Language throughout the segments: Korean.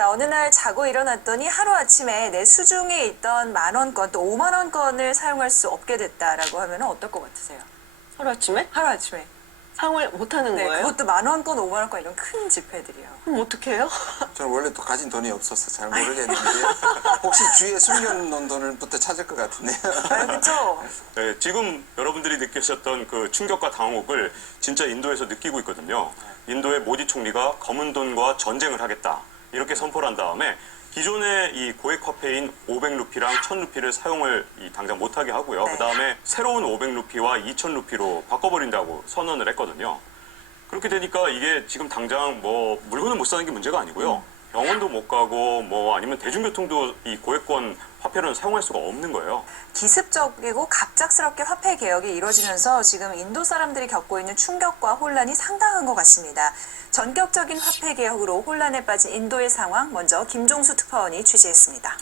자, 어느 날 자고 일어났더니 하루아침에 내 수중에 있던 10,000원권 또 50,000원권을 사용할 수 없게 됐다라고 하면 어떨 것 같으세요? 하루아침에? 하루아침에. 사용을 못하는 네, 거예요? 그것도 10,000원권, 50,000원권 이런 큰 지폐들이요. 그럼 어떻게 해요? 저는 원래 또 가진 돈이 없어서 잘 모르겠는데 혹시 주위에 숨겨놓은 돈을부터 찾을 것 같은데요. 그렇죠? 네, 지금 여러분들이 느끼셨던 그 충격과 당혹을 진짜 인도에서 느끼고 있거든요. 인도의 모디 총리가 검은 돈과 전쟁을 하겠다 이렇게 선포를 한 다음에 기존의 이 고액 화폐인 500루피랑 1000루피를 사용을 당장 못하게 하고요. 네. 그다음에 새로운 500루피와 2000루피로 바꿔버린다고 선언을 했거든요. 그렇게 되니까 이게 지금 당장 뭐 물건을 못 사는 게 문제가 아니고요. 병원도 못 가고 뭐 아니면 대중교통도 이 고액권 화폐로는 사용할 수가 없는 거예요. 기습적이고 갑작스럽게 화폐 개혁이 이루어지면서 지금 인도 사람들이 겪고 있는 충격과 혼란이 상당한 것 같습니다. 전격적인 화폐 개혁으로 혼란에 빠진 인도의 상황 먼저 김종수 특파원이 취재했습니다.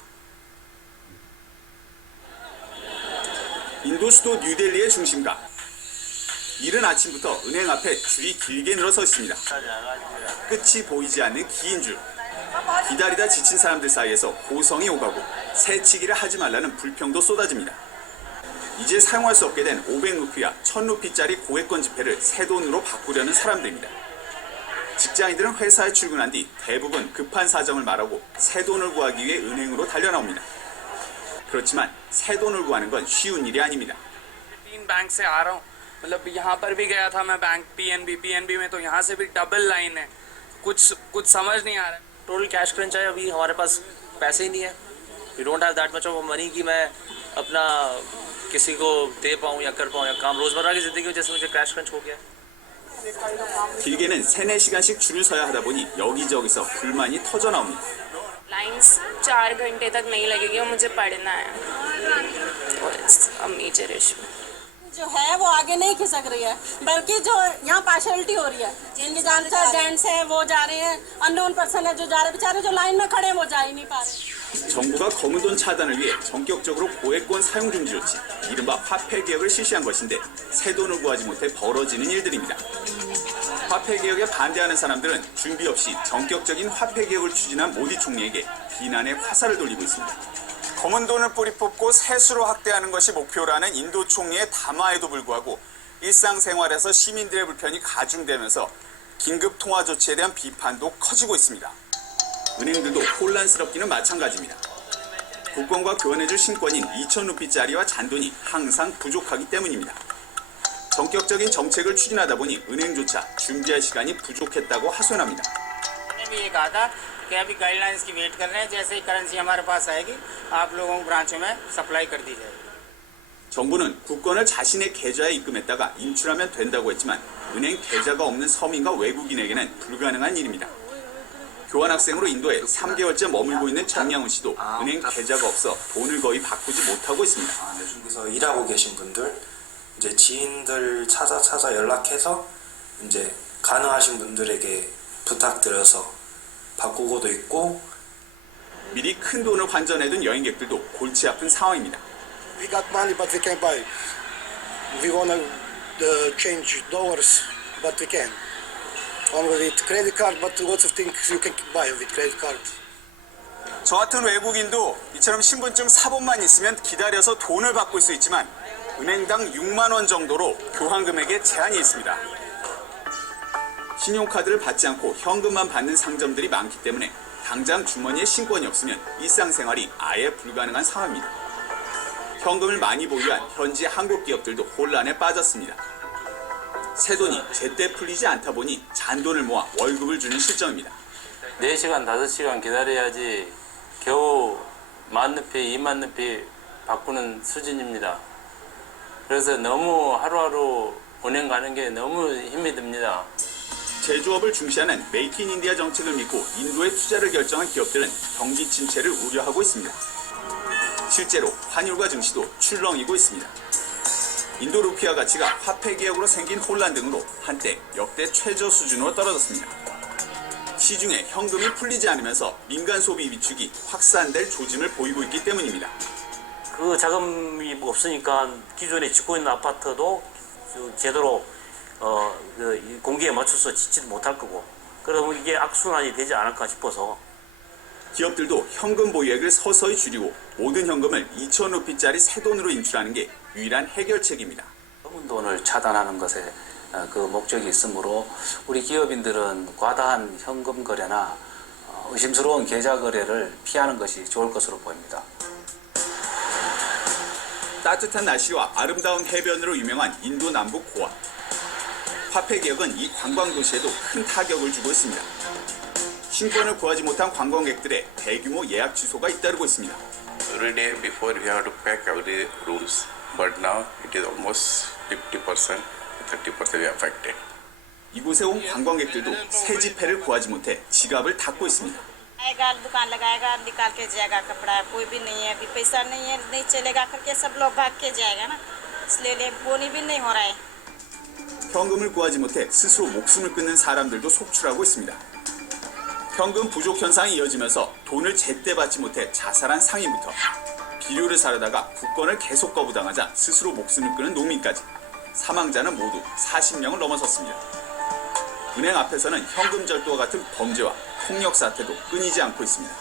인도 수도 뉴델리의 중심가. 이른 아침부터 은행 앞에 줄이 길게 늘어서 있습니다. 끝이 보이지 않는 긴 줄. 기다리다 지친 사람들 사이에서 호성이 오가고 새치기를 하지 말라는 불평도 쏟아집니다. 이제 사용할 수 없게 된 500루피와 1000루피짜리 고액권 지폐를 새 돈으로 바꾸려는 사람들입니다. 직장인들은 회사에 출근한 뒤 대부분 급한 사정을 말하고 새 돈을 구하기 위해 은행으로 달려나옵니다. 그렇지만 새 돈을 구하는 건 쉬운 일이 아닙니다. बैंक से आ रहा हूँ मतलब यहाँ पर भी गया था मैं बैंक पीएनबी में तो यहाँ से भी डबल लाइन है कुछ समझ नहीं आ रहा है टोटल कैश क्रंच है अभी हमारे पास पैसे ही नहीं है we don't have that much of money कि मैं अपना किसी को दे पाऊँ या कर पाऊँ या काम रोजमर्रा की जिंदगी में जैसे मुझे कैश क्रंच हो गया 길게는 3-4시간씩 줄을 서야 하다 보니 여기저기서 불만이 터져 나옵니다. लाइन्स 4 घंटे तक नहीं लगेगी और मुझे पढ़ना है अब मेजर इशू जो है वो आगे नहीं खिसक रही है बल्कि जो यहाँ पार्शलिटी हो रही है जिनके जानते जेंट्स है वो जा रहे हैं अननोन पर्सन है जो जा रहे बेचारे जो लाइन में खड़े हैं वो जा ही नहीं पा रहे. 정부가 검은 돈 차단을 위해 전격적으로 고액권 사용 중지 조치, 이른바 화폐 개혁을 실시한 것인데 새 돈을 구하지 못해 벌어지는 일들입니다. 화폐 개혁에 반대하는 사람들은 준비 없이 전격적인 화폐 개혁을 추진한 모디 총리에게 비난의 화살을 돌리고 있습니다. 검은 돈을 뿌리 뽑고 세수로 확대하는 것이 목표라는 인도 총리의 담화에도 불구하고 일상생활에서 시민들의 불편이 가중되면서 긴급 통화 조치에 대한 비판도 커지고 있습니다. 은행들도 혼란스럽기는 마찬가지입니다. 국권과 교환해줄 신권인 2000루피짜리와 잔돈이 항상 부족하기 때문입니다. 전격적인 정책을 추진하다 보니 은행조차 준비할 시간이 부족했다고 하소연합니다. कि अभी गाइडलाइंस की वेट कर रहे हैं जैसे ही करेंसी हमारे पास आएगी आप लोगों को ब्रांचों में सप्लाई कर दी जाएगी. 정부는 국권을 자신의 계좌에 입금했다가 인출하면 된다고 했지만 은행 계좌가 없는 서민과 외국인에게는 불가능한 일입니다. 교환학생으로 인도에 3개월째 머물고 있는 정양훈 씨도 은행 계좌가 없어 돈을 거의 바꾸지 못하고 있습니다. 여기서 일하고 계신 분들, 이제 지인들 찾아 연락해서 이제 가능하신 분들에게 부탁드려서 바꾸고도 있고. 미리 큰 돈을 환전해둔 여행객들도 골치 아픈 상황입니다. We got money but we can't buy. We wanna change dollars but we can't. Only with credit card but lots of things you can buy with credit card. 저 같은 외국인도 이처럼 신분증 사본만 있으면 기다려서 돈을 바꿀 수 있지만 은행당 6만 원 정도로 교환 금액에 제한이 있습니다. 신용카드를 받지 않고 현금만 받는 상점들이 많기 때문에 당장 주머니에 신권이 없으면 일상생활이 아예 불가능한 상황입니다. 현금을 많이 보유한 현지 한국 기업들도 혼란에 빠졌습니다. 새 돈이 제때 풀리지 않다 보니 잔돈을 모아 월급을 주는 실정입니다. 4시간, 5시간 기다려야지 겨우 10,000루피, 20,000루피 바꾸는 수준입니다. 그래서 너무 하루하루 은행 가는 게 너무 힘이 듭니다. 제조업을 중시하는 메이크 인 인디아 정책을 믿고 인도에 투자를 결정한 기업들은 경기 침체를 우려하고 있습니다. 실제로 환율과 증시도 출렁이고 있습니다. 인도 루피아 가치가 화폐 개혁으로 생긴 혼란 등으로 한때 역대 최저 수준으로 떨어졌습니다. 시중에 현금이 풀리지 않으면서 민간 소비 위축이 확산될 조짐을 보이고 있기 때문입니다. 그 자금이 없으니까 기존에 짓고 있는 아파트도 제대로 공기에 맞춰서 짓지도 못할 거고, 그러면 이게 악순환이 되지 않을까 싶어서 기업들도 현금 보유액을 서서히 줄이고 모든 현금을 2,000루피짜리 새 돈으로 인출하는 게 유일한 해결책입니다. 검은 돈을 차단하는 것에 그 목적이 있으므로 우리 기업인들은 과다한 현금 거래나 의심스러운 계좌 거래를 피하는 것이 좋을 것으로 보입니다. 따뜻한 날씨와 아름다운 해변으로 유명한 인도 남부 고아. 화폐 개혁은 이 관광 도시에도 큰 타격을 주고 있습니다. 신권을 구하지 못한 관광객들의 대규모 예약 취소가 잇따르고 있습니다. Every day before we have to pack every rooms, but now it is almost 50%, 30% affected. 이곳에 온 관광객들도 새 지폐를 구하지 못해 지갑을 닫고 있습니다. आएगा दुकान लगाएगा निकाल के जाएगा कपड़ा कोई भी नहीं है अभी पैसा नहीं है नहीं चलेगा करके सब लोग भाग के जाएगा ना इसलिए बोनी भी नहीं हो रहा है 현금을 구하지 못해 스스로 목숨을 끊는 사람들도 속출하고 있습니다. 현금 부족 현상이 이어지면서 돈을 제때 받지 못해 자살한 상인부터 비료를 사려다가 국권을 계속 거부당하자 스스로 목숨을 끊은 농민까지 사망자는 모두 40명을 넘어섰습니다. 은행 앞에서는 현금 절도와 같은 범죄와 폭력 사태도 끊이지 않고 있습니다.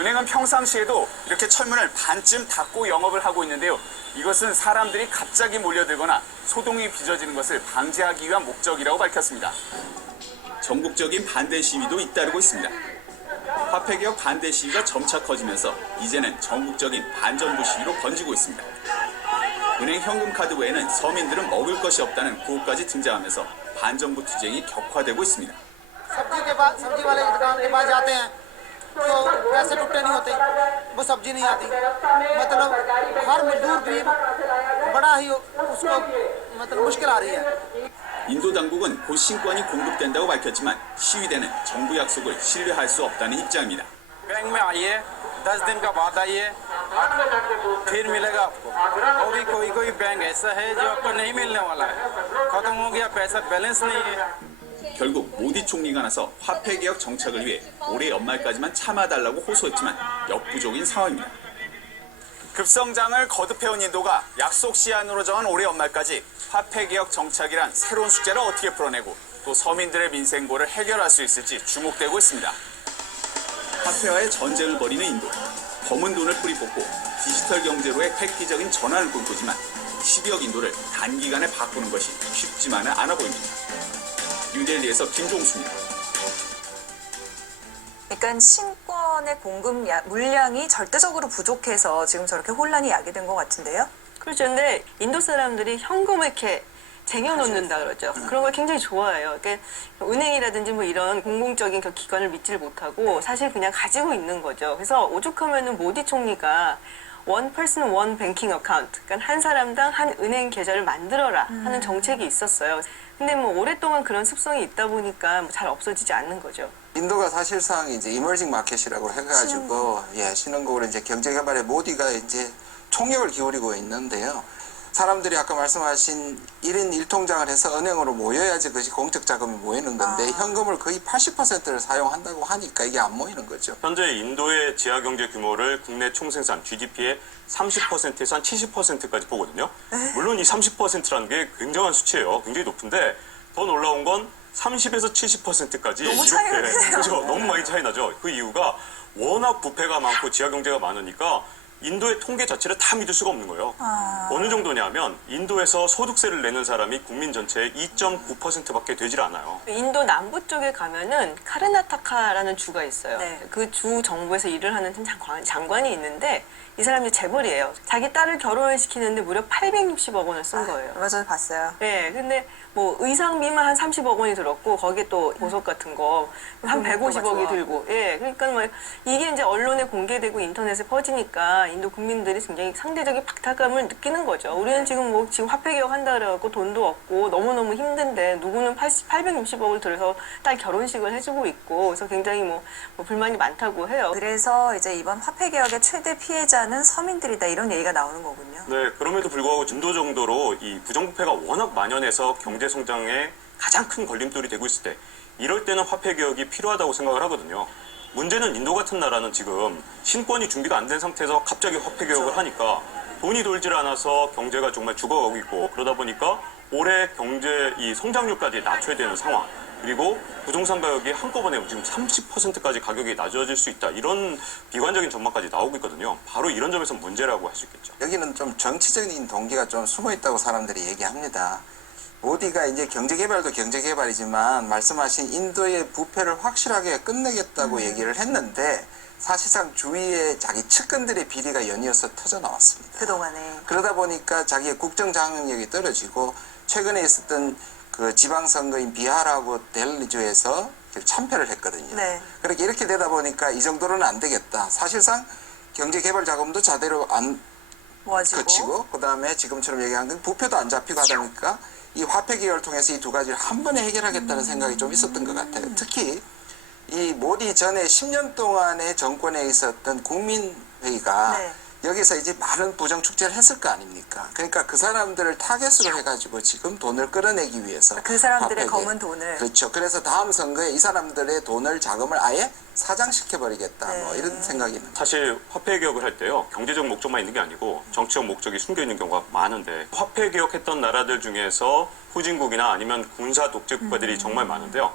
은행은 평상시에도 이렇게 철문을 반쯤 닫고 영업을 하고 있는데요. 이것은 사람들이 갑자기 몰려들거나 소동이 빚어지는 것을 방지하기 위한 목적이라고 밝혔습니다. 전국적인 반대 시위도 잇따르고 있습니다. 화폐개혁 반대 시위가 점차 커지면서 이제는 전국적인 반정부 시위로 번지고 있습니다. 은행 현금카드 외에는 서민들은 먹을 것이 없다는 구호까지 등장하면서 반정부 투쟁이 격화되고 있습니다. सब्जी वाले दुकान के पास जाते हैं तो पैसे टुकटे नहीं होते वो सब्जी नहीं आती मतलब हर मजदूर गरीब बड़ा ही उसको मतलब मुश्किल आ रही है 인도 당국은 곧 신권이 공급된다고 밝혔지만 시위대는 정부 약속을 신뢰할 수 없다는 입장입니다. बैंक में आइए 10 दिन का बाद आइए फिर मिलेगा आपको वो भी कोई बैंक ऐसा है जो आपको नहीं मिलने वाला है खत्म हो गया पैसा बैलेंस नहीं है 결국 모디 총리가 나서 화폐개혁 정착을 위해 올해 연말까지만 참아달라고 호소했지만 역부족인 상황입니다. 급성장을 거듭해온 인도가 약속 시한으로 정한 올해 연말까지 화폐개혁 정착이란 새로운 숙제를 어떻게 풀어내고 또 서민들의 민생고를 해결할 수 있을지 주목되고 있습니다. 화폐와의 전쟁을 벌이는 인도. 검은 돈을 뿌리 뽑고 디지털 경제로의 획기적인 전환을 꿈꾸지만 12억 인도를 단기간에 바꾸는 것이 쉽지만은 않아 보입니다. 뉴델리에서 김종수입니다. 그러니까 신권의 공급 물량이 절대적으로 부족해서 지금 저렇게 혼란이 야기된 것 같은데요. 그렇죠. 근데 인도 사람들이 현금을 이렇게 쟁여놓는다 그러죠. 그런 걸 굉장히 좋아해요. 그러니까 은행이라든지 뭐 이런 공공적인 그 기관을 믿지를 못하고 사실 그냥 가지고 있는 거죠. 그래서 오죽하면은 모디 총리가 one person, one banking account, 그러니까 한 사람당 한 은행 계좌를 만들어라 하는 정책이 있었어요. 근데 뭐 오랫동안 그런 습성이 있다 보니까 뭐 잘 없어지지 않는 거죠. 인도가 사실상 이제 이머징 마켓이라고 해가지고 신흥국으로 이제 경제 개발에 모디가 이제 총력을 기울이고 있는데요. 사람들이 아까 말씀하신 1인 1통장을 해서 은행으로 모여야지 그것이 공적 자금이 모이는 건데 현금을 거의 80%를 사용한다고 하니까 이게 안 모이는 거죠. 현재 인도의 지하경제 규모를 국내 총생산 GDP의 30%에서 한 70%까지 보거든요. 물론 이 30%라는 게 굉장한 수치예요. 굉장히 높은데 더 놀라운 건 30에서 70%까지 너무 차이가 이렇게 나네요. 그렇죠. 너무 많이 차이 나죠. 그 이유가 워낙 부패가 많고 지하경제가 많으니까 인도의 통계 자체를 다 믿을 수가 없는 거예요. 어느 정도냐면 인도에서 소득세를 내는 사람이 국민 전체의 2.9%밖에 되질 않아요. 인도 남부 쪽에 가면은 카르나타카라는 주가 있어요. 네. 그 주 정부에서 일을 하는 장관이 있는데 이 사람이 재벌이에요. 자기 딸을 결혼을 시키는데 무려 860억 원을 쓴 거예요. 맞아요, 봤어요. 네, 근데 뭐 의상비만 한 30억 원이 들었고 거기에 또 보석 같은 거 한 150억이 들고, 예, 그러니까 뭐 이게 이제 언론에 공개되고 인터넷에 퍼지니까 인도 국민들이 굉장히 상대적인 박탈감을 느끼는 거죠. 우리는 지금 화폐 개혁 한다 그래갖고 돈도 없고 너무너무 힘든데 누구는 860억을 들여서 딸 결혼식을 해주고 있고 그래서 굉장히 뭐 불만이 많다고 해요. 그래서 이제 이번 화폐 개혁의 최대 피해자는 서민들이다 이런 얘기가 나오는 거군요. 네, 그럼에도 불구하고 인도 정도로 이 부정부패가 워낙 만연해서 경제 성장에 가장 큰 걸림돌이 되고 있을 때 이럴 때는 화폐 개혁이 필요하다고 생각을 하거든요. 문제는 인도 같은 나라는 지금 신권이 준비가 안 된 상태에서 갑자기 화폐 개혁을 하니까 돈이 돌질 않아서 경제가 정말 죽어가고 있고 그러다 보니까 올해 경제 이 성장률까지 낮춰야 되는 상황. 그리고 부동산 가격이 한꺼번에 지금 30%까지 가격이 낮아질 수 있다. 이런 비관적인 전망까지 나오고 있거든요. 바로 이런 점에서 문제라고 할 수 있겠죠. 여기는 좀 정치적인 동기가 좀 숨어 있다고 사람들이 얘기합니다. 모디가 이제 경제개발도 경제개발이지만 말씀하신 인도의 부패를 확실하게 끝내겠다고 얘기를 했는데 사실상 주위에 자기 측근들의 비리가 연이어서 터져 나왔습니다. 그동안에. 그러다 보니까 자기의 국정 장악력이 떨어지고 최근에 있었던 그 지방선거인 비하르하고 델리주에서 참패를 했거든요. 네. 그렇게 이렇게 되다 보니까 이 정도로는 안 되겠다. 사실상 경제개발 자금도 제대로 안 모아지고. 거치고 그다음에 지금처럼 얘기한 건 부패도 안 잡히고 하다 보니까 이 화폐 개혁을 통해서 이 두 가지를 한 번에 해결하겠다는 생각이 좀 있었던 것 같아요. 특히 이 모디 전에 10년 동안의 정권에 있었던 국민회의가 네. 여기서 이제 많은 부정 축제를 했을 거 아닙니까? 그러니까 그 사람들을 타겟으로 해가지고 지금 돈을 끌어내기 위해서 그 사람들의 화폐 검은 개혁. 돈을. 그렇죠. 그래서 다음 선거에 이 사람들의 돈을 자금을 아예 사장시켜 버리겠다. 뭐 네. 이런 생각이 듭니다. 사실 화폐 개혁을 할 때요, 경제적 목적만 있는 게 아니고 정치적 목적이 숨겨 있는 경우가 많은데 화폐 개혁했던 나라들 중에서 후진국이나 아니면 군사 독재 국가들이 정말 많은데요.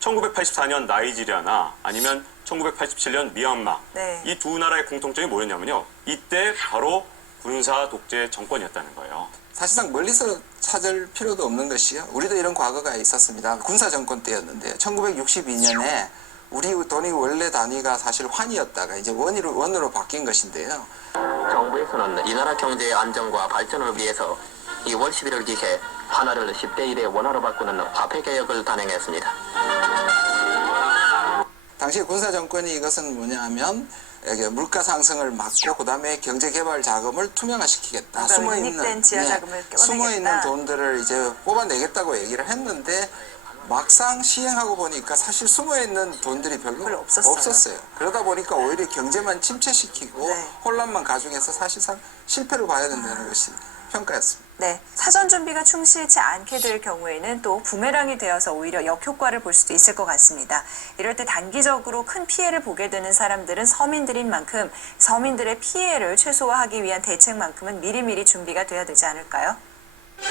1984년 나이지리아나 아니면 1987년 미얀마, 네. 이 두 나라의 공통점이 뭐였냐면요, 이때 바로 군사 독재 정권이었다는 거예요. 사실상 멀리서 찾을 필요도 없는 것이요. 우리도 이런 과거가 있었습니다. 군사 정권 때였는데요. 1962년에 우리 돈이 원래 단위가 사실 환이었다가 이제 원으로 바뀐 것인데요. 정부에서는 이 나라 경제의 안정과 발전을 위해서 2월 11일 기해 환화를 10대 1의 원화로 바꾸는 화폐 개혁을 단행했습니다. 당시 군사 정권이 이것은 뭐냐면 물가 상승을 막고 그다음에 경제 개발 자금을 투명화시키겠다. 그러니까 은닉된 지하 자금을 꺼내겠다. 숨어 있는 돈들을 이제 뽑아내겠다고 얘기를 했는데 막상 시행하고 보니까 사실 숨어 있는 돈들이 별로 없었어요. 그러다 보니까 오히려 경제만 침체시키고 네. 혼란만 가중해서 사실상 실패로 봐야 된다는 것이 평가였습니다. 네, 사전 준비가 충실치 않게 될 경우에는 또 부메랑이 되어서 오히려 역효과를 볼 수도 있을 것 같습니다. 이럴 때 단기적으로 큰 피해를 보게 되는 사람들은 서민들인 만큼 서민들의 피해를 최소화하기 위한 대책만큼은 미리미리 준비가 돼야 되지 않을까요?